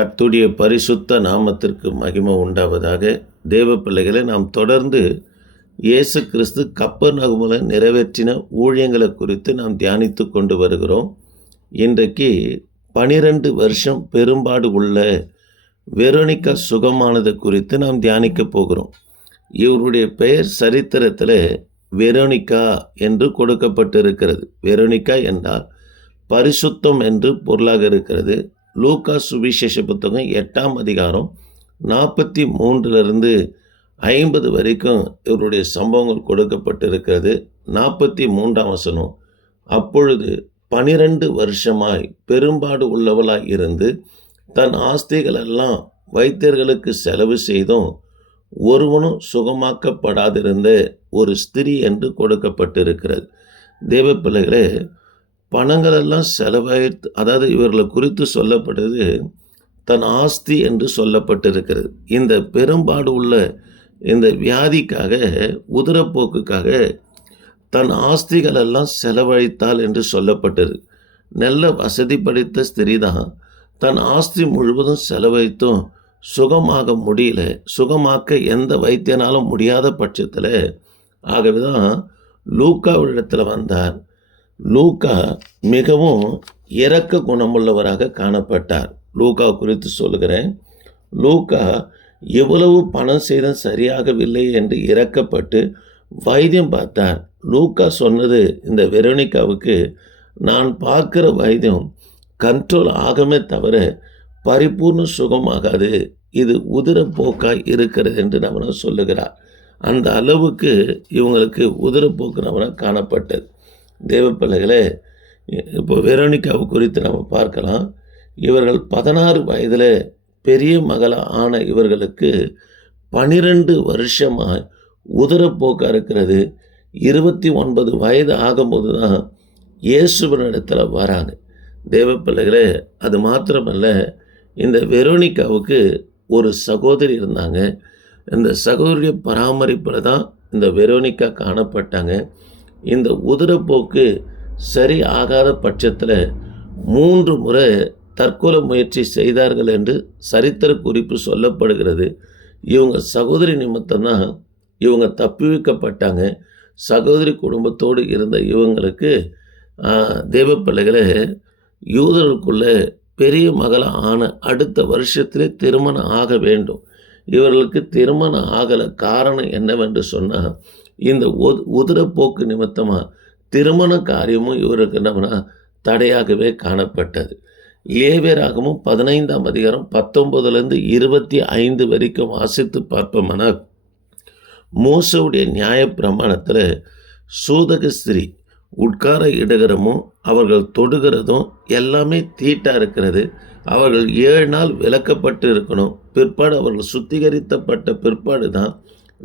கர்த்துடைய பரிசுத்த நாமத்திற்கு மகிமை உண்டாவதாக தேவ பிள்ளைகளை நாம் தொடர்ந்து இயேசு கிறிஸ்து கப்பர் நகுமல நிறைவேற்றின ஊழியங்களை குறித்து நாம் தியானித்து கொண்டு வருகிறோம். இன்றைக்கு பனிரெண்டு வருஷம் பெரும்பாடு உள்ள வெரோனிக்கா சுகமானது குறித்து நாம் தியானிக்க போகிறோம். இவருடைய பெயர் சரித்திரத்தில் வெரோனிக்கா என்று கொடுக்கப்பட்டிருக்கிறது. வெரோனிக்கா என்றால் பரிசுத்தம் என்று பொருளாக இருக்கிறது. லூக்கா சுவிசேஷ புத்தகம் எட்டாம் அதிகாரம் நாற்பத்தி மூன்றிலிருந்து ஐம்பது வரைக்கும் இவருடைய சம்பவங்கள் கொடுக்கப்பட்டிருக்கிறது. நாற்பத்தி மூன்றாம் வசனம் அப்பொழுது பனிரெண்டு வருஷமாய் பெரும்பாடு உள்ளவளாய் இருந்து தன் ஆஸ்திகளெல்லாம் வைத்தியர்களுக்கு செலவு செய்தும் ஒருவனும் சுகமாக்கப்படாதிருந்த ஒரு ஸ்திரீ என்று கொடுக்கப்பட்டிருக்கிறது. தேவ பிள்ளைகளே பணங்களெல்லாம் செலவாயிட்டு அதாவது இவர்களை குறித்து சொல்லப்பட்டது தன் ஆஸ்தி என்று சொல்லப்பட்டிருக்கிறது. இந்த பெரும்பாடு உள்ள இந்த வியாதிக்காக உதிரப்போக்குக்காக தன் ஆஸ்திகளெல்லாம் செலவழித்தாள் என்று சொல்லப்பட்டது. நல்ல வசதி படைத்த ஸ்திரீ தான் தன் ஆஸ்தி முழுவதும் செலவழித்தும் சுகமாக முடியல. சுகமாக்க எந்த வைத்தியனாலும் முடியாத பட்சத்தில் ஆகவே தான் லூக்காவிடத்தில் வந்தார். லூக்கா மிகவும் இறக்க குணமுள்ளவராக காணப்பட்டார். லூக்கா குறித்து சொல்கிறேன் லூக்கா எவ்வளவு பணம் செய்தும் சரியாகவில்லை என்று இறக்கப்பட்டு வைத்தியம் பார்த்தார். லூக்கா சொன்னது இந்த வெரோனிகாவுக்கு நான் பார்க்குற வைத்தியம் கண்ட்ரோல் ஆகமே தவிர பரிபூர்ண சுகமாகாது. இது உதிர போக்காக இருக்கிறது என்று நம்ம சொல்லுகிறார். அந்த அளவுக்கு இவங்களுக்கு உதிரப்போக்கு நம்ம காணப்பட்டது. தேவ பிள்ளைகளே இப்போ வெரோனிகாவை குறித்து நம்ம பார்க்கலாம். இவர்கள் பதினாறு வயதில் பெரிய மகளாக ஆன இவர்களுக்கு பனிரெண்டு வருஷமாக உதரப்போக்காக இருக்கிறது இருபத்தி ஒன்பது வயது ஆகும்போது தான் இயேசுவனிடத்தில் வராங்க. தேவ பிள்ளைகளே அது மாத்திரமல்ல இந்த வெரோனிகாவுக்கு ஒரு சகோதரி இருந்தாங்க. இந்த சகோதரிய பராமரிப்பில் தான் இந்த வெரோனிக்கா காணப்பட்டாங்க. இந்த உதிரப்போக்கு சரி ஆகாத பட்சத்தில் மூன்று முறை தற்கொலை முயற்சி செய்தார்கள் என்று சரித்திர குறிப்பு சொல்லப்படுகிறது. இவங்க சகோதரி நிமித்தம்தான் இவங்க தப்பி வைக்கப்பட்டாங்க. சகோதரி குடும்பத்தோடு இருந்த இவங்களுக்கு தேவப்பிள்ளைகளை யூதர்களுக்குள்ள பெரிய மகளாக ஆன அடுத்த வருஷத்திலே திருமணம் ஆக வேண்டும். இவர்களுக்கு திருமணம் ஆகலை காரணம் என்னவென்று சொன்னால் இந்த உதிரப்போக்கு நிமித்தமாக திருமண காரியமும் இவருக்கு என்னன்னா தடையாகவே காணப்பட்டது. லேவியராகவும் பதினைந்தாம் அதிகாரம் பத்தொன்பதுலேருந்து இருபத்தி ஐந்து வரைக்கும் வாசித்து பார்ப்போம்னா மோசவுடைய நியாய பிரமாணத்தில் சூதக ஸ்திரீ உட்கார இடுகிறமும் அவர்கள் தொடுகிறதும் எல்லாமே தீட்டாக இருக்கிறது. அவர்கள் ஏழு நாள் விளக்கப்பட்டு இருக்கணும் பிற்பாடு அவர்கள் சுத்திகரித்தப்பட்ட பிற்பாடு தான்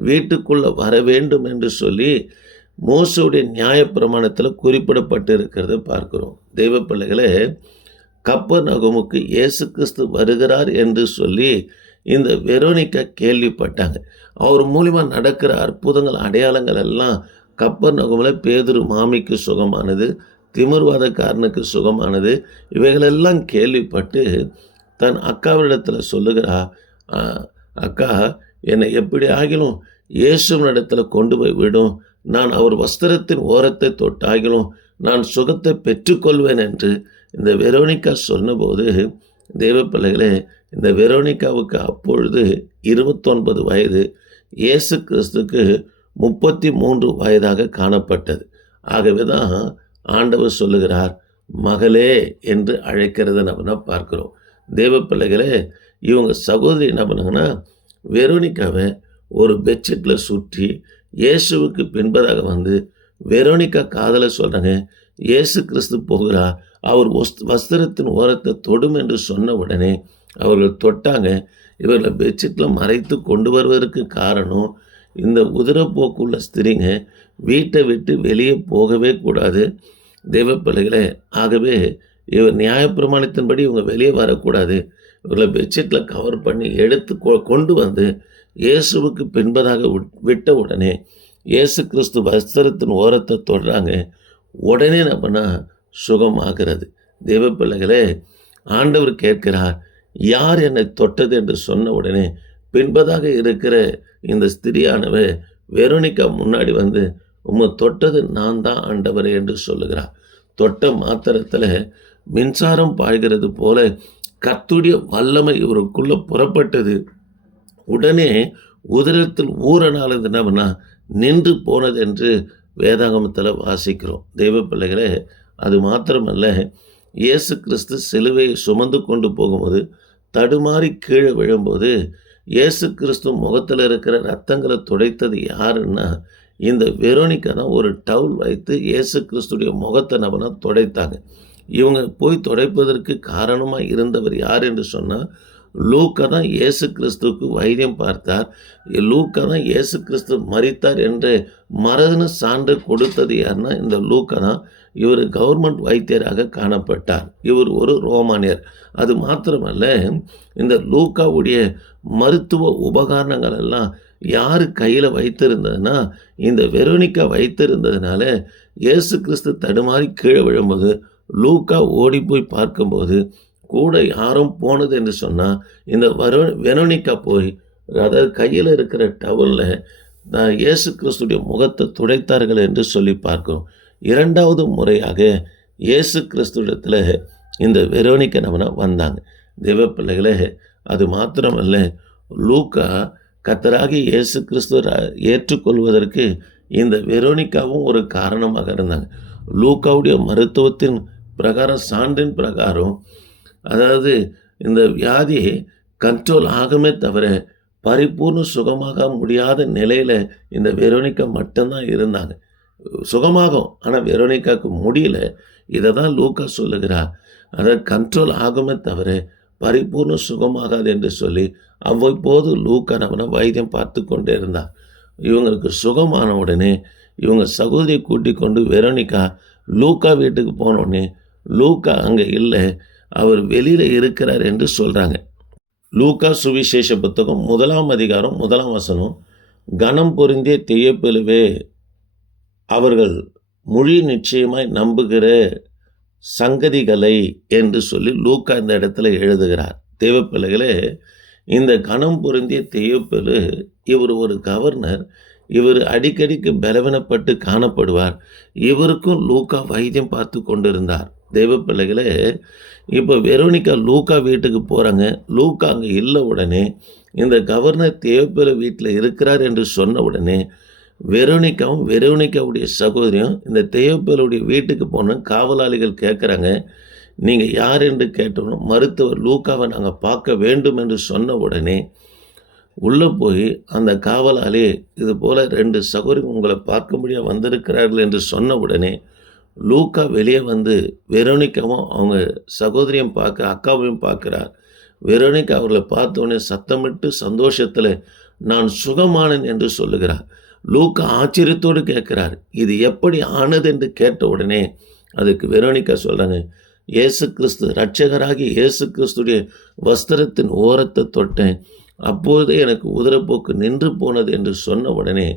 வீட்டுக்குள்ளே வர வேண்டும் என்று சொல்லி மோசவுடைய நியாய பிரமாணத்தில் குறிப்பிடப்பட்டு இருக்கிறத பார்க்கிறோம். தெய்வ பிள்ளைகளே கப்பர் நகமுக்கு இயேசு கிறிஸ்து வருகிறார் என்று சொல்லி இந்த வெரோனிக்கா கேள்விப்பட்டாங்க. அவர் மூலிமா நடக்கிற அற்புதங்கள் அடையாளங்கள் எல்லாம் கப்பர் நகமில் பேதுரு மாமிக்கு சுகமானது திமிர்வாதக்காரனுக்கு சுகமானது இவைகளெல்லாம் கேள்விப்பட்டு தன் அக்காவிடத்தில் சொல்லுகிறா அக்கா என்னை எப்படி ஆகிலும் இயேசுவனிடத்தில் கொண்டு போய் விடும். நான் அவர் வஸ்திரத்தின் ஓரத்தை தொட்டாகிலும் நான் சுகத்தை பெற்றுக்கொள்வேன் என்று இந்த வெரோனிக்கா சொன்னபோது தேவப்பிள்ளைகளே இந்த வெரோனிக்காவுக்கு அப்பொழுது இருபத்தொன்பது வயது இயேசு கிறிஸ்துக்கு முப்பத்தி மூன்று வயதாக காணப்பட்டது. ஆகவே தான் ஆண்டவர் சொல்லுகிறார் மகளே என்று அழைக்கிறத நம்ம பார்க்குறோம். தேவ பிள்ளைகளே இவங்க சகோதரி என்ன பண்ணுங்கன்னா வெரோனிக்காவை ஒரு பெட்ஷீட்டில் சுற்றி இயேசுவுக்கு பின்பதாக வந்து வெரோனிக்கா காதலை சொல்கிறாங்க இயேசு கிறிஸ்து போகிறா அவர் வஸ்திரத்தின் ஓரத்தை தொடும் என்று சொன்ன உடனே அவர்கள் தொட்டாங்க. இவர்களை பெட்ஷீட்டில் மறைத்து கொண்டு வருவதற்கு காரணம் இந்த உதிரப்போக்குள்ள ஸ்திரீங்க வீட்டை விட்டு வெளியே போகவே கூடாது. தெய்வ பிள்ளைகளே ஆகவே இவர் நியாயப்பிரமாணத்தின்படி இவங்க வெளியே வரக்கூடாது. இவர்களை பெட்ஷீட்டில் கவர் பண்ணி எடுத்து கொண்டு வந்து இயேசுவுக்கு பின்பதாக விட்ட உடனே இயேசு கிறிஸ்து வஸ்திரத்தின் ஓரத்தை தொடுறாங்க. உடனே நம்மனா சுகமாகிறது. தெய்வ பிள்ளைகளே ஆண்டவர் கேட்கிறார் யார் என்னை தொட்டது என்று சொன்ன உடனே பின்பதாக இருக்கிற இந்த ஸ்திரியானவ வெரோனிக்கா முன்னாடி வந்து உம்மை தொட்டது நான் தான் ஆண்டவரே என்று சொல்லுகிறார். தொட்ட மாத்திரத்தில் மின்சாரம் பாய்கிறது போல கத்துடைய வல்லமை இவருக்குள்ள புறப்பட்டது. உடனே உதிரத்தில் ஊரனால என்னவனா நின்று போனது என்று வேதாகமத்தில் வாசிக்கிறோம். தெய்வ பிள்ளைகளே அது மாத்திரமல்ல இயேசு கிறிஸ்து சிலுவையை சுமந்து கொண்டு போகும்போது தடுமாறி கீழே விழும்போது இயேசு கிறிஸ்து முகத்தில் இருக்கிற ரத்தங்களை துடைத்தது யாருன்னா இந்த வெரோனிக்கா தான் ஒரு டவுல் வைத்து இயேசு கிறிஸ்துடைய முகத்தை நபனா துடைத்தாங்க. இவங்க போய் துடைப்பதற்கு காரணமாக இருந்தவர் யார் என்று சொன்னால் லூக்கா தான் இயேசு கிறிஸ்துவுக்கு வைத்தியம் பார்த்தார். லூக்கா தான் இயேசு கிறிஸ்து மறித்தார் என்று மரண சான்று கொடுத்தது யாருன்னா இந்த லூக்கா தான் இவர் கவர்மெண்ட் வைத்தியராக காணப்பட்டார். இவர் ஒரு ரோமானியர். அது மாத்திரமல்ல இந்த லூக்காவுடைய மருத்துவ உபகரணங்கள் எல்லாம் யார் கையில் வைத்திருந்ததுன்னா இந்த வெரோனிக்கா வைத்திருந்ததுனால இயேசு கிறிஸ்து தடுமாறி கீழே விழும்போது லூக்கா ஓடி போய் பார்க்கும்போது கூட யாரும் போனது என்று சொன்னால் இந்த வரு வெரோனிக்கா போய் அதாவது கையில் இருக்கிற டவலில் நான் இயேசு கிறிஸ்துடைய முகத்தை துடைத்தார்கள் என்று சொல்லி பார்க்கிறோம். இரண்டாவது முறையாக இயேசு கிறிஸ்துடத்தில் இந்த வெரோனிக்க நம்மனா வந்தாங்க. தெய்வ பிள்ளைகளே அது மாத்திரமல்ல லூக்கா கத்தராகி இயேசு கிறிஸ்துவ ஏற்றுக்கொள்வதற்கு இந்த வெரோனிக்காவும் ஒரு காரணமாக இருந்தாங்க. லூக்காவுடைய மருத்துவத்தின் பிரகாரம் சான்றின் பிரகாரம். அதாவது இந்த வியாதி கண்ட்ரோல் ஆகுமே தவிர பரிபூர்ண சுகமாக முடியாத நிலையில் இந்த வெரோனிக்கா மட்டும்தான் இருந்தாங்க. சுகமாகும் ஆனால் வெரோனிக்காவுக்கு முடியல. இதை தான் லூக்கா சொல்லுகிறார் அதை கண்ட்ரோல் ஆகுமே தவிர பரிபூர்ண சுகமாகாது என்று சொல்லி அவ்வப்போது லூக்கா நம்மளை வைத்தியம் பார்த்து கொண்டே இருந்தார் இவங்களுக்கு சுகமான உடனே இவங்க சகோதரியை கூட்டிக் கொண்டு வெரோனிக்கா லூக்கா வீட்டுக்கு போனோடனே லூக்கா அங்கே இல்லை. அவர் வெளியில் இருக்கிறார் என்று சொல்கிறாங்க லூக்கா சுவிசேஷ புத்தகம் முதலாம் அதிகாரம் முதலாம் வசனம். கனம் பொருந்திய தெய்யப்பெழுவே அவர்கள் மொழி நிச்சயமாய் நம்புகிற சங்கதிகளை என்று சொல்லி லூக்கா இந்த இடத்துல எழுதுகிறார். தெய்வப்பிள்ளைகளே இந்த கணம் பொருந்திய தெய்வப்பெழு இவர் ஒரு கவர்னர் இவர் அடிக்கடிக்கு பலவீனப்பட்டு காணப்படுவார். இவருக்கும் லூக்கா வைத்தியம் பார்த்து கொண்டிருந்தார். தெய்வ பிள்ளைகளே இப்போ வெரோனிக்கா லூக்கா வீட்டுக்கு போகிறாங்க லூக்கா அங்கே இல்லை உடனே இந்த கவர்னர் தேவப்பெரு வீட்டில் இருக்கிறார் என்று சொன்ன உடனே வெரோனிக்காவும் வெரோனிக்காவுடைய சகோதரியும் இந்த தேவப்பேருடைய வீட்டுக்கு போன காவலாளிகள் கேட்குறாங்க நீங்கள் யார் என்று கேட்டோம் மருத்துவர் லூக்காவை நாங்கள் பார்க்க வேண்டும் என்று சொன்ன உடனே உள்ளே போய் அந்த காவலாளி இது போல் ரெண்டு சகோதரி உங்களை பார்க்கும்படியாக வந்திருக்கிறார்கள் என்று சொன்ன உடனே லூக்கா வெளியே வந்து வெரோனிக்காவும் அவங்க சகோதரியும் பார்க்க அக்காவையும் பார்க்குறார். வெரோனிக்கா அவர்களை பார்த்தோன்னே சத்தமிட்டு சந்தோஷத்தில் நான் சுகமானன் என்று சொல்லுகிறார். லூக்கா ஆச்சரியத்தோடு கேட்குறார் இது எப்படி ஆனது? என்று கேட்ட உடனே அதுக்கு வெரோனிக்கா சொல்கிறாங்க இயேசு கிறிஸ்து ரட்சகராகி இயேசு கிறிஸ்துடைய வஸ்திரத்தின் ஓரத்தை தொட்டேன். அப்போது எனக்கு உதரப்போக்கு நின்று போனது என்று சொன்ன உடனே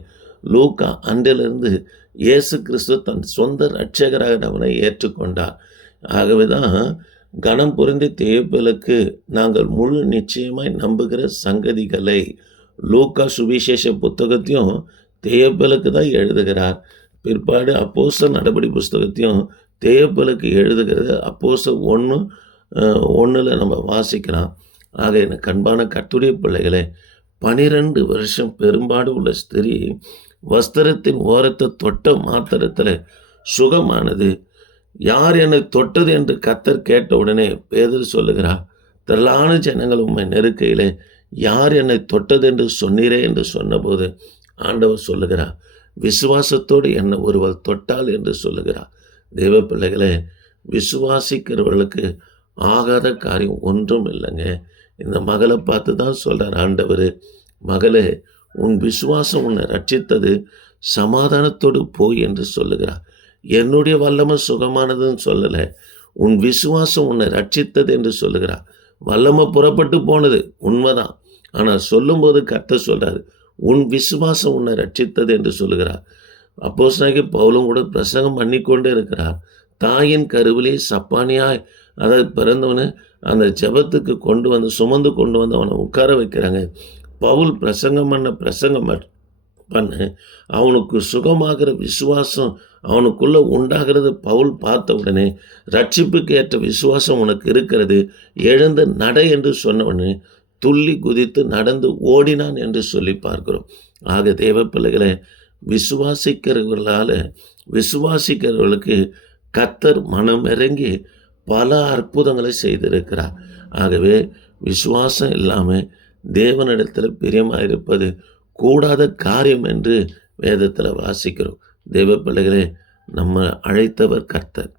லூக்கா அன்றிலிருந்து இயேசு கிறிஸ்து தன் சொந்த ரட்சகராக அவனை ஏற்றுக்கொண்டார். ஆகவே தான் கணம் பொருந்தி தேவலுக்கு நாங்கள் முழு நிச்சயமாய் நம்புகிற சங்கதிகளை லூக்கா சுவிசேஷ புத்தகத்தையும் தேயப்பலுக்கு தான் எழுதுகிறார். பிற்பாடு அப்போச நடபடி புஸ்தகத்தையும் தேயப்பலுக்கு எழுதுகிறது. அப்போச ஒன்று ஒன்றில் நம்ம வாசிக்கலாம். ஆக எனக்கு கண்பான கத்துடைய பிள்ளைகளே பனிரெண்டு வருஷம் பெரும்பாடு உள்ள ஸ்திரீ வஸ்திரத்தின் ஓரத்தை தொட்ட மாத்திரத்தில் சுகமானது. யார் என்னை தொட்டது என்று கத்தர் கேட்ட உடனே பேதர் சொல்லுகிறார் திரளான ஜனங்கள் உண்மை நெருக்கையிலே யார் என்னை தொட்டது என்று சொன்னீரே? என்று சொன்னபோது ஆண்டவர் சொல்லுகிறார் விசுவாசத்தோடு என்னை ஒருவர் தொட்டால் என்று சொல்லுகிறார். தெய்வ பிள்ளைகளே விசுவாசிக்கிறவர்களுக்கு ஆகாத காரியம் ஒன்றும் இல்லைங்க. இந்த மகளை பார்த்து தான் சொல்கிறார் ஆண்டவர். மகளே உன் விசுவாசம் உன்னை ரட்சித்தது சமாதானத்தோடு போய் என்று சொல்லுகிறார். என்னுடைய வல்லமை சுகமானதுன்னு சொல்லலை. உன் விசுவாசம் உன்னை ரட்சித்தது என்று சொல்லுகிறார். வல்லமை புறப்பட்டு போனது உண்மைதான். ஆனால் சொல்லும்போது கத்த சொல்கிறார் உன் விசுவாசம் உன்னை ரட்சித்தது என்று சொல்லுகிறார். அப்போஸ் நாகி பவுலும் கூட பிரசங்கம் பண்ணி கொண்டே இருக்கிறார். தாயின் கருவிலே சப்பானியாய் அதாவது பிறந்தவனை அந்த ஜபத்துக்கு கொண்டு வந்து சுமந்து கொண்டு வந்து அவனை உட்கார வைக்கிறாங்க. பவுல் பிரசங்கம் பண்ண பிரசங்கம் பண்ண அவனுக்கு சுகமாகிற விசுவாசம் அவனுக்குள்ள உண்டாகிறது பவுல் பார்த்த உடனே ரட்சிப்புக்கு ஏற்ற விசுவாசம் உனக்கு இருக்கிறது எழுந்து நட என்று சொன்ன உடனே துள்ளி குதித்து நடந்து ஓடினான் என்று சொல்லி பார்க்கிறோம். ஆக தேவ பிள்ளைகளை விசுவாசிக்கிறவர்களால் விசுவாசிக்கிறவர்களுக்கு கத்தர் மனம் இறங்கி பல அற்புதங்களை செய்திருக்கிறார். ஆகவே விசுவாசம் இல்லாமல் தேவனிடத்தில் பிரியமாக இருப்பது கூடாத காரியம் என்று வேதத்தில் வாசிக்கிறோம். தெய்வ பிள்ளைகளே நம்ம அழைத்தவர் கர்த்தர்.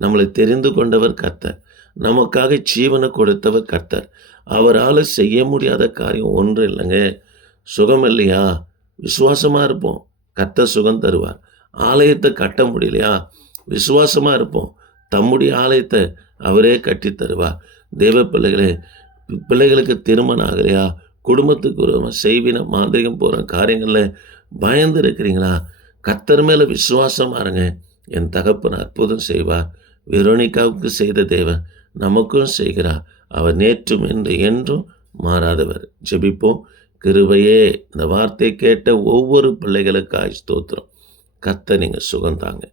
நம்மளை தெரிந்து கொண்டவர் கர்த்தர். நமக்காக ஜீவனை கொடுத்தவர் கர்த்தர். அவரால் செய்ய முடியாத காரியம் ஒன்று இல்லைங்க. சுகம் இல்லையா? விசுவாசமாக இருப்போம். கர்த்தர் சுகம் தருவார். ஆலயத்தை கட்ட முடியலையா? விசுவாசமாக இருப்போம். தம்முடைய ஆலயத்தை அவரே கட்டி தருவார் தெய்வ பிள்ளைகளே பிள்ளைகளுக்கு திருமணம் ஆகலையா? குடும்பத்துக்கு ஒரு செய்வின மாந்திரிகம் போகிற காரியங்களில் பயந்து இருக்கிறீங்களா? கத்தர் மேலே விசுவாசமாக இருங்க என் தகப்பன் அற்புதம் செய்வார். வெரோனிகாவுக்கு செய்த தேவன் நமக்கும் செய்கிறார். அவர் நேற்றும் என்று என்றும் மாறாதவர். ஜெபிப்போம். கிருபையே இந்த வார்த்தை கேட்ட ஒவ்வொரு பிள்ளைகளுக்காய் ஸ்தோத்திரம். கத்த நீங்கள் சுகந்தாங்க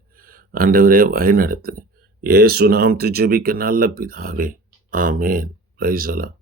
ஆண்டவரே வழி நடத்துங்க ஏசு நாம் ஜெபிக்க நல்ல பிதாவே. ஆமேன். பிரைசலாம்